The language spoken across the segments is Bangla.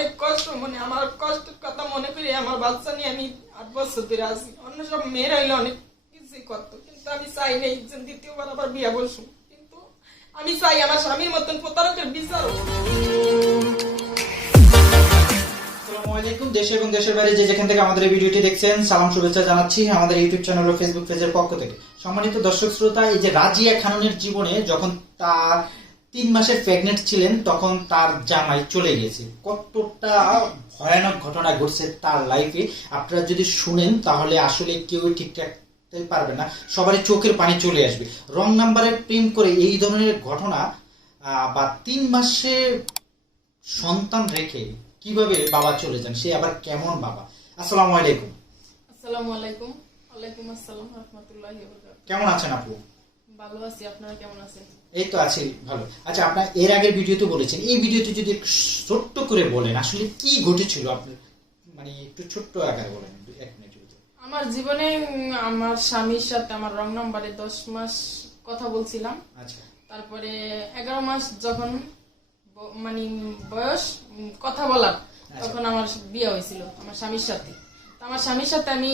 অনেক কষ্ট মনে, আমার কষ্টের কথা মনে করি আমার বাচ্চা নিয়ে আমি আট বছর ধরে আছি। অন্য সব মেয়েরা হইলে অনেক কিছুই করতো, কিন্তু আমি চাই নাই যে দ্বিতীয়বার আবার বিয়া বসুন কিন্তু আমি চাই আমার স্বামীর মতন প্রতারকের বিচার এবং দেশের বাইরে যে যেখান থেকে আমাদের এই ভিডিওটি দেখছেন, সালাম, শুভেচ্ছা জানাচ্ছি আমাদের ইউটিউব চ্যানেল ও ফেসবুক পেজের পক্ষ থেকে। সম্মানিত দর্শক শ্রোতা, এই যে রাজিয়া খাননের জীবনে যখন তার তিন মাসের প্রেগনেন্ট ছিলেন তখন তার জামাই চলে গেছে। কতটা ভয়ানক ঘটনা ঘটছে তার লাইফে আপনারা যদি শুনেন তাহলে আসলে কেউ ঠিকঠাক পারবে না। সবারই চোখের পানি চলে আসবে। রং নাম্বারে প্রেম করে এই ধরনের ঘটনা বা তিন মাসে সন্তান রেখে কীভাবে বাবা চলে যান সে আবার কেমন বাবা? আসসালামু আলাইকুম। আসসালামু আলাইকুম। ওয়ালাইকুম আসসালাম রহমতুল্লাহ কেমন আছেন আপু? ভালো আছি আপনারা কেমন আছেন? এই তো আছি ভালো। আচ্ছা আপনার এর আগের ভিডিওতে বলেছেন। এই ভিডিওতে যদি ছোট্ট করে বলেন আসলে কি ঘটেছিল? আপনার মানে একটু ছোট্ট আকারে বলেন এক মিনিট আমার জীবনে আমার স্বামীর সাথে আমার রং নাম্বারে দশ মাস কথা বলছিলাম। আচ্ছা। তারপরে এগারো মাস যখন মানে বয়স কথা বলার তখন আমার বিয়ে হয়েছিল আমার স্বামীর সাথে। তো আমার স্বামীর সাথে আমি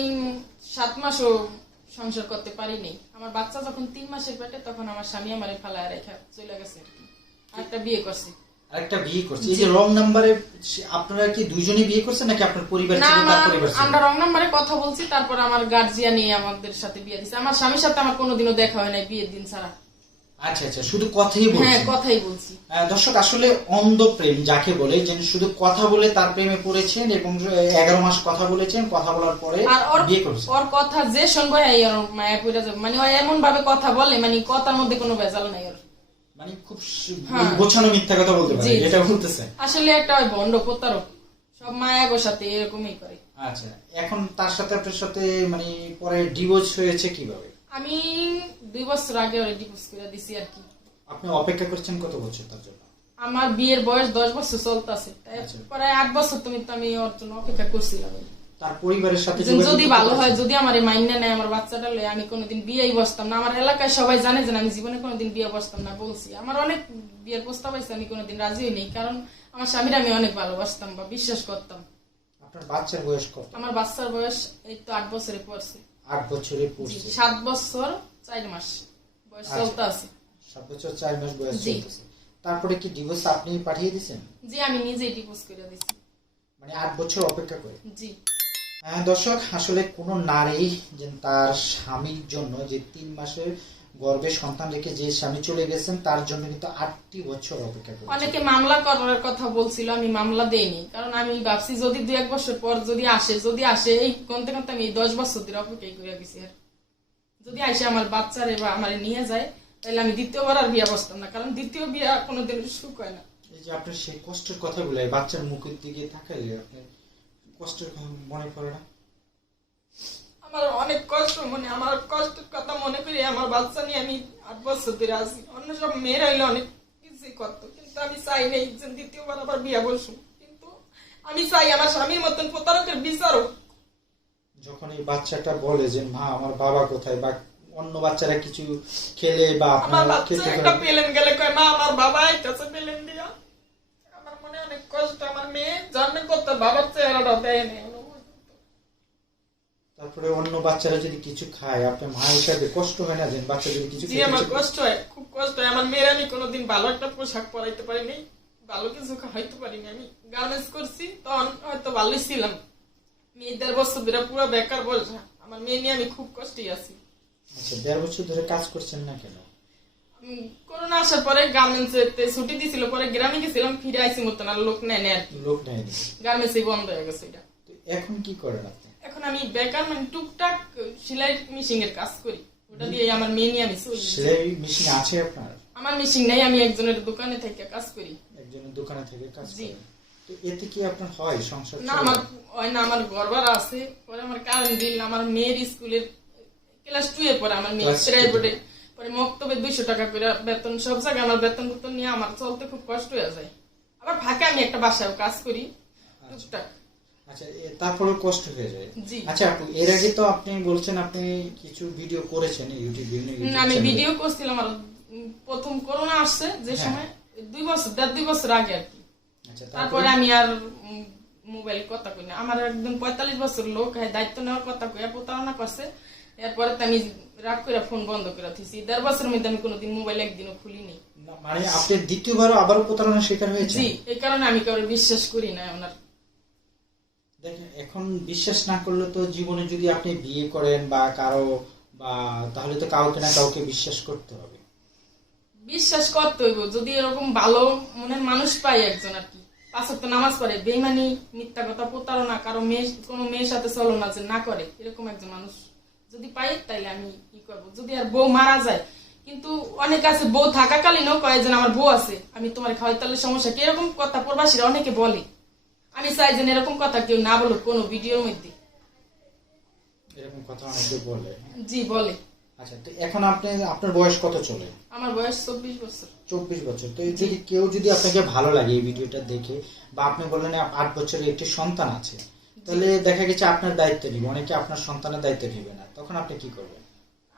সাত মাসও সংসার করতে পারিনি। আমার বাচ্চা যখন তিন মাসের পেটে তখন আমার স্বামী আমার ফালায় রেখা চলে গেছে একটা বিয়ে করছে। আরেকটা বিয়ে করছে। এই যে রং নাম্বারে আপনারা কি দুজনে বিয়ে করছেন নাকি আপনার পরিবার ছিল আমার তার পরিবার ছিল? আমরা রং নাম্বারে কথা বলছি তারপর আমার গার্জিয়ান নিয়ে আমাদের সাথে বিয়ে দিছে। আমার স্বামীর সাথে আমার কোনোদিনও দেখা হয় নাই বিয়ের দিন ছাড়া। আচ্ছা আচ্ছা শুধু কথাই হ্যাঁ কথাই বলছি। দর্শক আসলে অন্ধ প্রেম যাকে বলে যে শুধু কথা বলে তার প্রেমে পড়েছেন এবং এগারো মাস কথা বলেছেন কথা বলার পরে বিয়ে করেছেন। ওর কথা যে শুনব এই মায়া পড়ে যাবে। মানে এমন ভাবে কথা বলে মানে কথার মধ্যে কোনো ভেজাল নাই ওর। মানে খুব হ্যাঁ। গোছানো মিথ্যা কথা বলতে পারে এটা বলতেছেন আসলে একটা ওই ভণ্ড প্রতারক সব মায়াগোর সাথে এরকমই করে। আচ্ছা এখন তার সাথে আপনার সাথে মানে পরে ডিভোর্স হয়েছে কীভাবে? আমি দুই বছর আগে ওরে ডিভোর্স করে দিছি আর কি। আপনি অপেক্ষা করছেন কত বছর তার জন্য? আমার বিয়ের বয়স দশ বছর চলতেছে। আচ্ছা। প্রায় আট বছর তুমি তো আমি ওর জন্য অপেক্ষা করছিলাম। তার পরিবারের সাথে যদি ভালো হয়? যদি আমার মাইনে নেয় আমার বাচ্চাটা লয়ে আমি কোনোদিন বিয়েই বসতাম না। আমার এলাকায় সবাই জানে যে আমি জীবনে কোনোদিন বিয়ে বসতাম না বলছি। আমার অনেক বিয়ের প্রস্তাব আছে আমি কোনোদিন রাজি হইনি কারণ আমার স্বামীর আমি অনেক ভালোবাসতাম বা বিশ্বাস করতাম। আপনার বাচ্চার বয়স কত? আমার বাচ্চার বয়স এই তো আট বছরে পড়ছে। আট বছরে পড়ছে। সাত বছর চার মাস। বয়স আচ্ছা। চলতে আছে সাত বছর চার মাস বয়স। চলতেছে। তারপরে কি ডিভোর্স আপনি পাঠিয়ে দিয়েছেন? জি আমি নিজেই ডিভোর্স করে দিয়েছি। মানে আট বছর অপেক্ষা করে? জি। হ্যাঁ, দর্শক আসলে কোনো নারী যে তার স্বামীর জন্য যে তিন মাসের গর্ভে সন্তান রেখে যে স্বামী চলে গেছেন তার জন্য কিন্তু আটটি বছর অপেক্ষা অনেকে মামলা করার কথা বলছিল আমি মামলা দেইনি। কারণ আমি ভাবছি যদি দু এক বছর পর যদি আসে যদি আসে এই কোনতে কোনতে আমি দশ বছর ধরে অপেক্ষাই করে গেছি আর। যদি আসে আমার বাচ্চারে বা আমার নিয়ে যায় তাহলে আমি দ্বিতীয়বার আর বিয়া বসতাম না কারণ দ্বিতীয় বিয়া কোনোদিন সুখ হয় না। এই যে আপনার সেই কষ্টের কথাগুলো বাচ্চার মুখের দিকে তাকাইলে আপনার কষ্টের মনে পড়ে না? আমার অনেক কষ্ট মনে আমার কষ্টের কথা মনে করি আমার বাচ্চা নিয়ে আমি আট বছর ধরে আছি। অন্য সব মেয়েরা হইলে অনেক কিছুই করতো কিন্তু আমি চাই নাই যে দ্বিতীয়বার আবার বিয়া বসুন কিন্তু আমি চাই আমার স্বামীর মতন প্রতারকের বিচার হোক যখন এই বাচ্চাটা বলে যে মা আমার বাবা কোথায়? বা অন্য বাচ্চারা কিছু খেলে বা আমার বাচ্চা খেতে একটা পেলেন গেলে কয় মা আমার বাবা আইতাছে পেলেন দিয়া। আমার মনে অনেক কষ্ট আমার মেয়ে জানে করতে বাবার চেহারাটা দেয় নেই। তারপরে অন্য বাচ্চারা যদি কিছু খায় আপনার মা হিসাবে কষ্ট হয় না যে বাচ্চা যদি কিছু জি আমার কষ্ট হয় খুব কষ্ট হয়। আমার মেয়ের আমি কোনোদিন ভালো একটা পোশাক পরাইতে পারিনি ভালো কিছু খাইতে পারিনি আমি। গার্মেন্টস করছি তখন হয়তো ভালোই ছিলাম। মেয়ে দেড় বছর ধরে পুরো বেকার বসা আমার মেয়ে নিয়ে আমি খুব কষ্টেই আছি। আচ্ছা দেড় বছর ধরে কাজ করছেন না কেন? করোনা আসার পরে গার্মেন্টসে ছুটি দিছিল পরে গ্রামে গেছিলাম ফিরে আইসি মতন আর লোক নেয় নেয় লোক নেয়নি গার্মেন্টসই বন্ধ হয়ে গেছে এটা। এখন কি করেন আপনি? এখন আমি বেকার মানে টুকটাক সেলাই মেশিন এর কাজ করি। ওটা দিয়ে আমার মেয়ে নিয়ে আমি সেলাই মেশিন আছে আপনার? আমার মেশিন নাই আমি একজনের দোকানে থেকে কাজ করি। একজনের দোকানে থেকে কাজ জি। করেন। তো এতে কি আপনার হয় সংসার না আমার হয় না আমার গরবার আছে পরে আমার কারেন্ট বিল আমার মেয়ের স্কুলের ক্লাস টু এ পরে আমার মেয়ে two প্রাইভেটে পরে মক্তবে দুইশো টাকা করে বেতন সব জায়গায় আমার বেতন বেতন নিয়ে আমার চলতে খুব কষ্ট হয়ে যায়। আবার ফাঁকে আমি একটা বাসায় কাজ করি টুকটাক। আচ্ছা তারপরে কষ্ট হয়ে যায়। আচ্ছা আপু এর আগে তো আপনি বলছেন আপনি কিছু ভিডিও করেছেন ইউটিউব আমি ভিডিও করছিলাম আর প্রথম করোনা আসছে যে হ্যাঁ। সময় দুই বছর দেড় দুই বছর আগে আর কি। আচ্ছা তারপরে? আমি আর মোবাইল কথা কই না। আমার একদম পঁয়তাল্লিশ বছর লোক হ্যাঁ দায়িত্ব নেওয়ার কথা কইয়া প্রতারণা করছে। এরপরে তো আমি রাগ করে ফোন বন্ধ করে দিয়েছি দেড় বছরের মধ্যে আমি কোনোদিন মোবাইল একদিনও খুলিনি। মানে আপনি দ্বিতীয়বারও আবারও প্রতারণার শিকার হয়েছে জি এই কারণে আমি কারও বিশ্বাস করি না ওনার দেখেন, এখন বিশ্বাস না করলে তো জীবনে যদি আপনি বিয়ে করেন বা কারও বা তাহলে তো কাউকে না কাউকে বিশ্বাস করতে হবে। বিশ্বাস করতে হইব। যদি এরকম ভালো মনের মানুষ পাই একজন আর কি। পাঁচক নামাজ পড়ে বেমানি মিথ্যা কথা, প্রতারণা, কারও মেয়ে, কোনো মেয়ের সাথে চলো না যে না করে, এরকম একজন মানুষ যদি পাই তাইলে আমি কি করব। যদি আর বউ মারা যায়, কিন্তু অনেক আছে, বউ থাকাকালীনও কয়েকজন আমার বউ আছে, আমি তোমার খাওয়াই তাহলে সমস্যা কি? এরকম কথা প্রবাসীরা অনেকে বলে। আমি চাই যে এরকম কথা কেউ না বলুক কোনো ভিডিওর মধ্যে। এরকম কথা অনেকে বলে। জি বলে। আচ্ছা তো এখন আপনি আপনার বয়স কত চলে? আমার বয়স চব্বিশ বছর। চব্বিশ বছর। তো যদি কেউ যদি আপনাকে ভালো লাগে এই ভিডিওটা দেখে বা আপনি বললেন আট বছরের একটি সন্তান আছে তাহলে দেখা গেছে আপনার দায়িত্ব নিবে অনেকে আপনার সন্তানের দায়িত্ব নিবে না। তখন আপনি কি করবেন?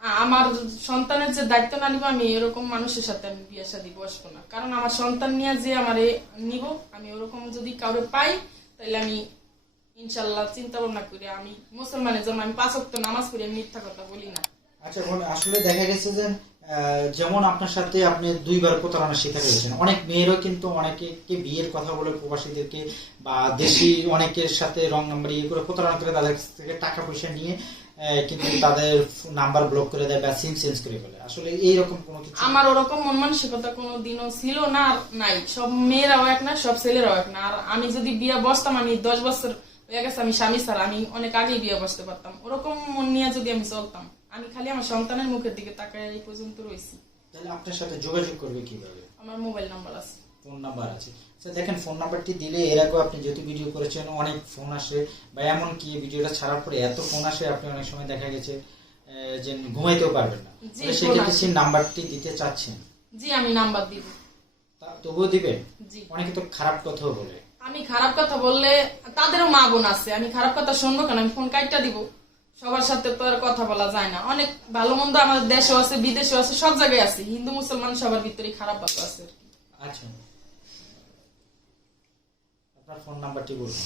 আমার সন্তানের যে দায়িত্ব না নিব, আমি এরকম মানুষের সাথে আমি বিয়ে শাদী বসবো না। কারণ আমার সন্তান নিয়ে যে আমারে নিব, আমি ওরকম যদি কাউরে পাই তাহলে আমি ইনশাল্লাহ চিন্তা ভাবনা করি আমি মুসলমানের জন্য আমি পাঁচ ওয়াক্ত নামাজ পড়ি, আমি মিথ্যা কথা বলি না। আচ্ছা আসলে দেখা গেছে যে যেমন আপনার সাথে আপনি দুইবার প্রতারণার শিকার হয়েছেন। অনেক মেয়েরও কিন্তু অনেকে বিয়ের কথা বলে প্রবাসীদেরকে বা দেশি অনেকের সাথে রং নাম্বার ইয়ে করে প্রতারণা করে তাদের থেকে টাকা পয়সা নিয়ে কিন্তু তাদের নাম্বার ব্লক করে দেয় বা সিম চেঞ্জ করে ফেলে। আসলে এইরকম কোনো কিছু? আমার ওরকম মন মানসিকতা কোনো দিনও ছিল না আর নাই। সব মেয়েরাও এক না সব ছেলেরাও এক না। আর আমি যদি বিয়ে বসতাম আমি দশ বছর হয়ে গেছে আমি স্বামী ছাড়া আমি অনেক আগেই বিয়ে বসতে পারতাম। ওরকম মন নিয়ে যদি আমি চলতাম আমি খালি আমার সন্তানের মুখের দিকে তাকায় এই পর্যন্ত রয়েছি। তাহলে আপনার সাথে যোগাযোগ করবে কীভাবে? আমার মোবাইল নাম্বার আছে। ফোন নাম্বার আছে। আচ্ছা দেখেন ফোন নাম্বারটি দিলে এর আগেও আপনি যেহেতু ভিডিও করেছেন অনেক ফোন আসে। বা এমন কি ভিডিওটা ছাড়ার পরে এত ফোন আসে আপনি অনেক সময় দেখা গেছে যে ঘুমাইতেও পারবেন না। সেক্ষেত্রে সেই নাম্বারটি দিতে চাচ্ছেন। জি আমি নাম্বার দিব। তা তবুও দিবেন? জি। অনেকে তো খারাপ কথাও বলে। আমি খারাপ কথা বললে তাদেরও মা বোন আছে। আমি খারাপ কথা শুনব কেন? আমি ফোন কাটটা দিব। সবার সাথে তো আর কথা বলা যায় না। অনেক ভালো মন্দ আমাদের দেশেও আছে বিদেশেও আছে সব জায়গায় আছে। হিন্দু মুসলমান সবার ভিতরে খারাপ ভালো আছে আচ্ছা। আপনার ফোন নাম্বারটি বলুন।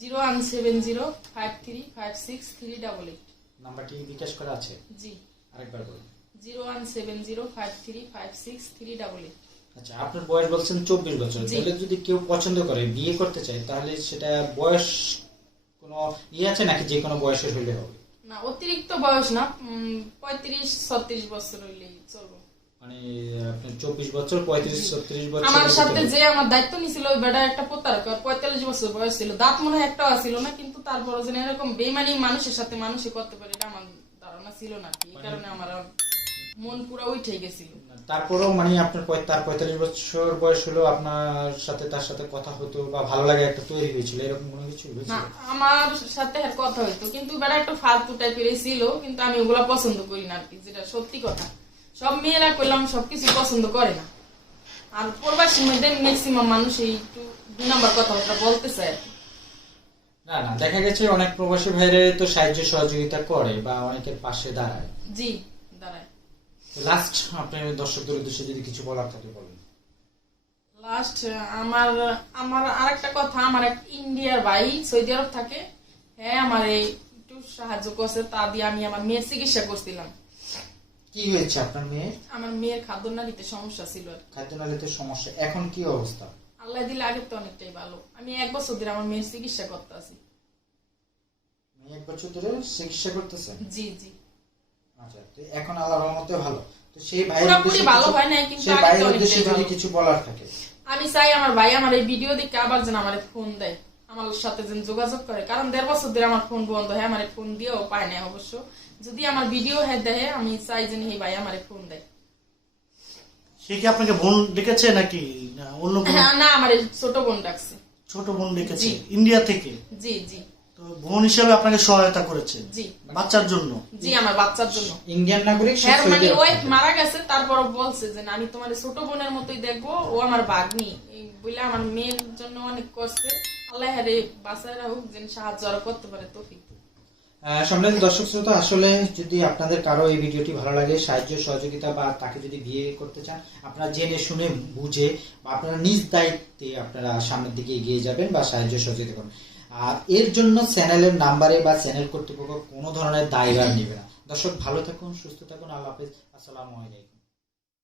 Zero one seven zero five three five six three double eight. নাম্বারটি বিকাশ করা আছে? জি। আরেকবার বলুন। Zero one seven zero five three five six three double eight. আচ্ছা আপনার বয়স বলছেন চব্বিশ বছর। তাহলে যদি কেউ পছন্দ করে বিয়ে করতে চায় তাহলে সেটা বয়স কোনো ইয়ে আছে নাকি? যে কোনো বয়সের হইলে হবে। না অতিরিক্ত বয়স না পঁয়ত্রিশ ছত্রিশ বছর হইলেই মানে আপনার চব্বিশ বছর পঁয়ত্রিশ ছত্রিশ বছর আমার সাথে যে আমার দায়িত্ব নিছিল ওই বেটা একটা প্রতারক ওর পঁয়তাল্লিশ বছর বয়স ছিল। দাঁত মনে হয় একটাও ছিল না কিন্তু তারপর যেন এরকম বেমানি মানুষের সাথে মানুষই করতে পারে এটা আমার ধারণা ছিল না এই কারণে আমার মন পুরো উঠে গেছিল। তারপরেও মানে আপনার তার পঁয়তাল্লিশ বছর বয়স হলো আপনার সাথে তার সাথে কথা হতো বা ভালো লাগে একটা তৈরি হয়েছিল এরকম কোনো কিছু আমার সাথে কথা হইতো কিন্তু বেটা একটু ফালতু টাইপের ছিল কিন্তু আমি ওগুলা পছন্দ করি না আর কি যেটা সত্যি কথা। সব মেয়েরা করলাম সবকিছু পছন্দ করে না। আর প্রবাসী মধ্যে ম্যাক্সিমাম মানুষ এই একটু দুই নাম্বার কথাবার্তা বলতে চায় না না দেখা গেছে অনেক প্রবাসী ভাইরা তো সাহায্য সহযোগিতা করে বা অনেকের পাশে দাঁড়ায়। জি দাঁড়ায়। লাস্ট আপনার দর্শকদের উদ্দেশ্যে যদি কিছু বলার থাকে বলেন। লাস্ট আমার আমার আরেকটা কথা আমার এক ইন্ডিয়ার ভাই সৌদি আরব থাকে। হ্যাঁ আমার এই একটু সাহায্য করছে তা দিয়ে আমি আমার মেয়ের চিকিৎসা করছিলাম। কি হয়েছে আপনার মেয়ে আমার মেয়ের খাদ্য নালীতে সমস্যা ছিল। খাদ্যনালীতে সমস্যা। এখন কি অবস্থা? আল্লাহ দিলে আগে তো অনেকটাই ভালো। আমি এক বছর ধরে আমার মেয়ের চিকিৎসা করতে আছি এক বছর ধরে চিকিৎসা করতেছেন জি জি। আচ্ছা তো এখন আল্লাহর রহমতে ভালো। তো সেই ভাইয়ের উদ্দেশ্যে ভালো হয় নাই, কিন্তু সেই ভাইয়ের উদ্দেশ্যে যদি কিছু বলার থাকে। আমি চাই আমার ভাই আমার এই ভিডিও দেখে আবার যেন আমার ফোন দেয়। আমার সাথে যেন যোগাযোগ করে। কারণ দেড় বছর ধরে আমার ফোন বন্ধ হয় আমার ফোন দিয়েও পায় না অবশ্য। যদি আমার ভিডিও হ্যাঁ দেয় আমি চাই যে হে ভাই আমার ফোন দেয়। সে কি আপনাকে বোন ডেকেছে নাকি? অন্য হ্যাঁ না আমার ছোট বোন ডাকছে। ছোট বোন ডেকেছে ইন্ডিয়া থেকে? জি জি। বোন হিসেবে আপনাকে সহায়তা করেছে জি। বাচ্চার জন্য। জি আমার বাচ্চার জন্য। ইন্ডিয়ান নাগরিক হ্যাঁ মানে ওয়াইফ মারা গেছে তারপর বলছে যে আমি তোমার ছোট বোনের মতোই দেখব ও আমার ভাগ্নি। বলে আমার মেয়ের জন্য অনেক করছে আল্লাহ বাসায় রাখুক যেন সাহায্য আরও করতে পারে তফিক সম্মানিত দর্শক শ্রোতা আসলে যদি আপনাদের কারও এই ভিডিওটি ভালো লাগে সাহায্য সহযোগিতা বা তাকে যদি বিয়ে করতে চান আপনারা জেনে শুনে বুঝে বা আপনারা নিজ দায়িত্বে আপনারা সামনের দিকে এগিয়ে যাবেন বা সাহায্য সহযোগিতা করবেন। আর এর জন্য চ্যানেলের নাম্বারে বা চ্যানেল কর্তৃপক্ষ কোনো ধরনের দায়ভার নেবে না। দর্শক, ভালো থাকুন, সুস্থ থাকুন। আল্লাহ হাফেজ। আসসালামু আলাইকুম।